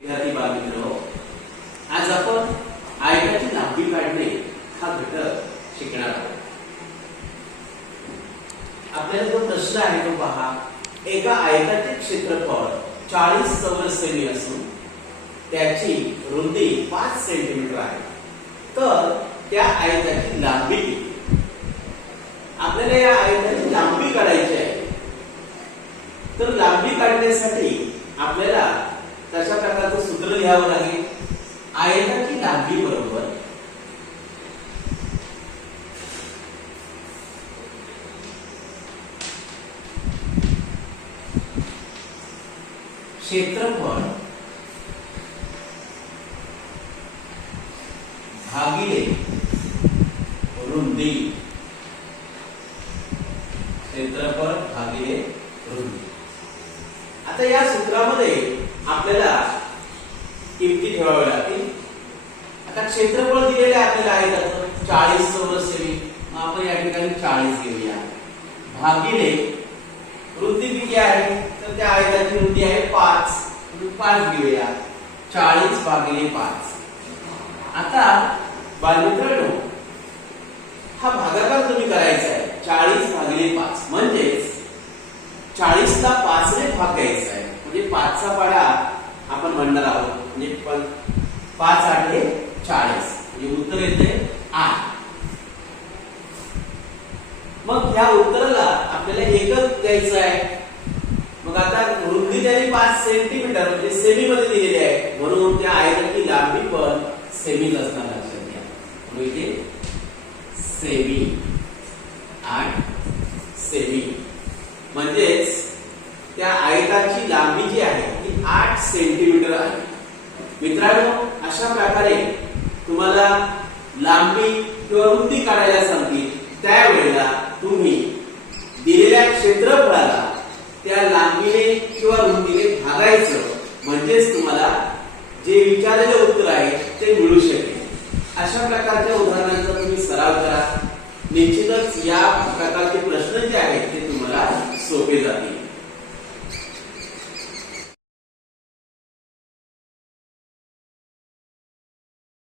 विद्यार्थी बालमित्र, आज आपण आयताची लांबी काढणे हा घटक शिकणार आहोत. आपल्याला जो प्रश्न आहे तो पहा. एका आयताचे क्षेत्रफळ 40 चौरस सेमी असून त्याची रुंदी 5 सेंटीमीटर आहे. तर त्या आयताची लांबी किती? आपल्याला या आयताची लांबी काढायची आहे. तर लांबी काढण्यासाठी आपल्याला तशा प्रकारचं सूत्र लिहावं लागेल. आयताची लांबी बरोबर क्षेत्रफळ भागिले रुंदी. क्षेत्रफळ भागिले रुंदी. आता या सूत्रामध्ये आपल्याला किमती ठेवाव्या लागतील. आता क्षेत्रफळ दिलेले आपल्याला आहे त्याचं 40 चौरस सेमी. आपण या ठिकाणी 40 घेऊया भागिले रुंदी किती आहे तर त्या आयताची रुंदी आहे 5. 5 घेऊया 40 भागिले 5. आता बालमित्रांनो हा भागाकार तुम्ही करायचा आहे 40 भागिले 5 म्हणजे 40 ला 5 ने भाग द्यायचा आहे. म्हणजे 5 चा पाडा आपण म्हणणार आहोत. म्हणजे 5 8 40 म्हणजे उत्तर येते 8. मग या उत्तराला आपल्याला एकक द्यायचं आहे. मग आता रुंदी त्याने 5 सेंटीमीटर म्हणजे सेमी मध्ये दिलेली आहे म्हणून त्या आयताची लांबी पण सेमीच असणार. लक्षात घ्या. म्हणून इथे सेमी 8 सेमी म्हणजेच त्या आयताची लांबी जी आहे ती 8 सेंटीमीटर आहे. मित्रांनो अशा प्रकारे तुम्हाला लांबी किंवा रुंदी काढायला सांगतील. त्यावेळेला तुम्ही दिलेल्या क्षेत्रफळाला त्या लांबीने किंवा रुंदीने भागायचं म्हणजेच तुम्हाला जे विचारलेले उत्तर आहे ते मिळू शकेल. अशा प्रकारच्या उदाहरणांचा तुम्ही सराव करा. निश्चितच या प्रकारचे प्रश्न जे आहेत ते तुम्हाला सोपे जातील.